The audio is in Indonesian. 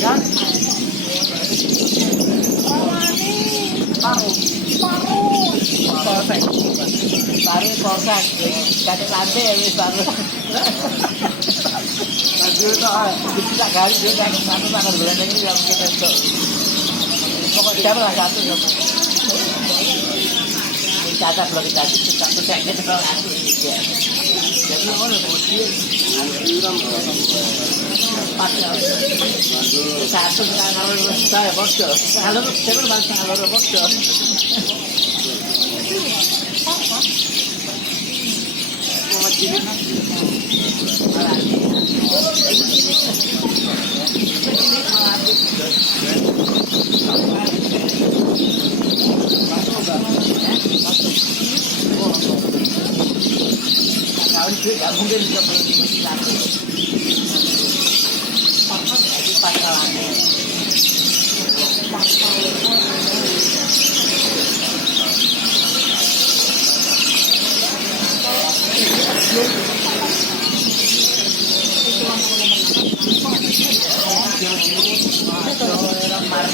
Dan paru. Polsek. Paru polsek. Kadek lantai ya wis paru. Lanjut toh. Kita gali juga kan satu makan bulan ini yang kita itu. Pokoknya siapa lah satu. Catat belum kita satu cek gitu aku ya. Jadi orang kemudian pas satu kalau saya bocor. Kalau saya bangsa kalau bocor. Tidak mungkin juga berhenti satu. Jadi pasalannya. Orang marah